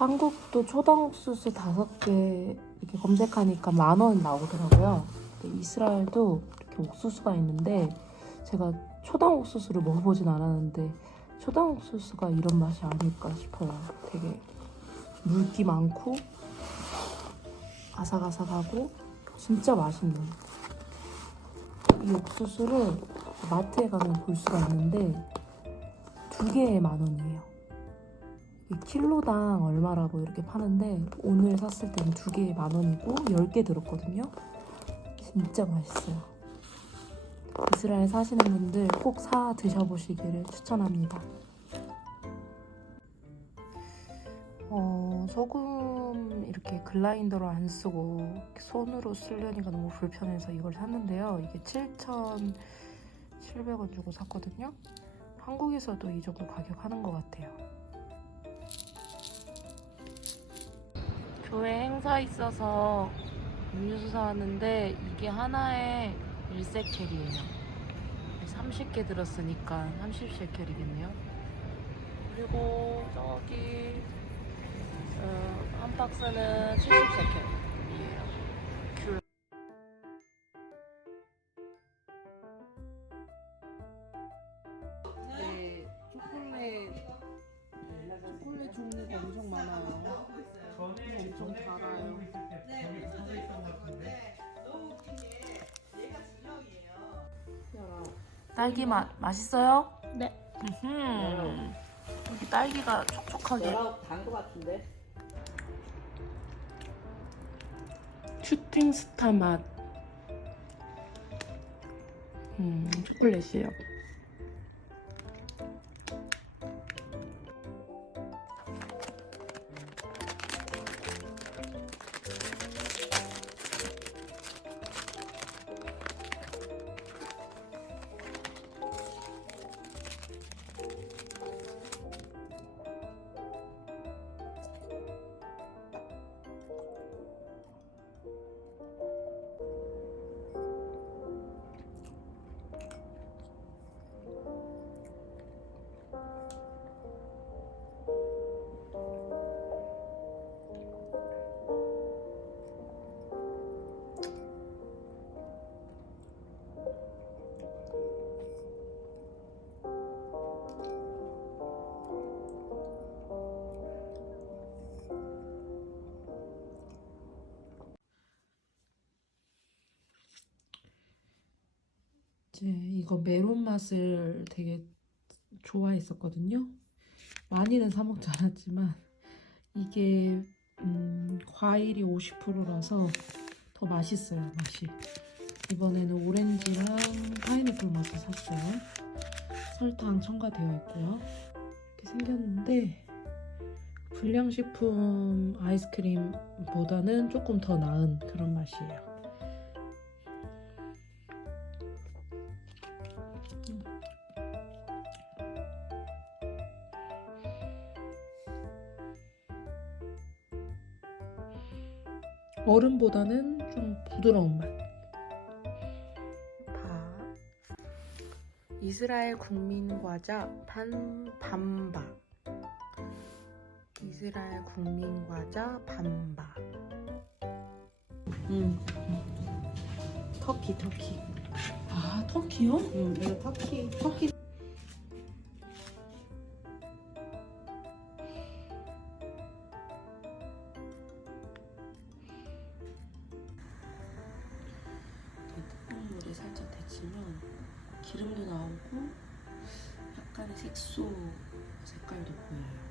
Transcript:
한국도 초당 옥수수 다섯 개 이렇게 검색하니까 만 원 나오더라고요. 이스라엘도 이렇게 옥수수가 있는데 제가 초당 옥수수를 먹어보진 않았는데 초당 옥수수가 이런 맛이 아닐까 싶어요. 되게 물기 많고 아삭아삭하고 진짜 맛있네요. 이 옥수수를 마트에 가면 볼 수가 있는데 두 개에 만 원이에요. 이 킬로당 얼마라고 이렇게 파는데 오늘 샀을 때는 두 개에 만 원이고 열개 들었거든요. 진짜 맛있어요. 이스라엘 사시는 분들 꼭 사 드셔보시기를 추천합니다. 어, 소금 이렇게 글라인더로 안 쓰고 손으로 쓰려니까 너무 불편해서 이걸 샀는데요. 이게 7,700원 주고 샀거든요. 한국에서도 이 정도 가격 하는 것 같아요. 교회 행사 있어서 음료수 사왔는데 이게 하나에 1세켈이에요. 30개 들었으니까 30세켈이겠네요. 그리고 저기 어, 한 박스는 70세켈 딸기 맛 맛있어요? 네. 음. 여기 딸기가 촉촉하게 단거 같은데? 슈팅 스타 맛. 음, 초콜릿이에요. 이제 이거 메론 맛을 되게 좋아했었거든요. 많이는 사 먹지 않았지만 이게 음, 과일이 50%라서 더 맛있어요 맛이. 이번에는 오렌지랑 파인애플 맛을 샀어요. 설탕 첨가되어 있고요. 이렇게 생겼는데 불량식품 아이스크림보다는 조금 더 나은 그런 맛이에요. 얼음보다는 좀 부드러운 맛. 밥. 이스라엘 국민 과자 반 밤바. 이스라엘 국민 과자 밤바. 응. 터키, 터키. 아 터키요? 응, 이거 터키, 터키. 데치면 기름도 나오고 약간의 색소 색깔도 보여요.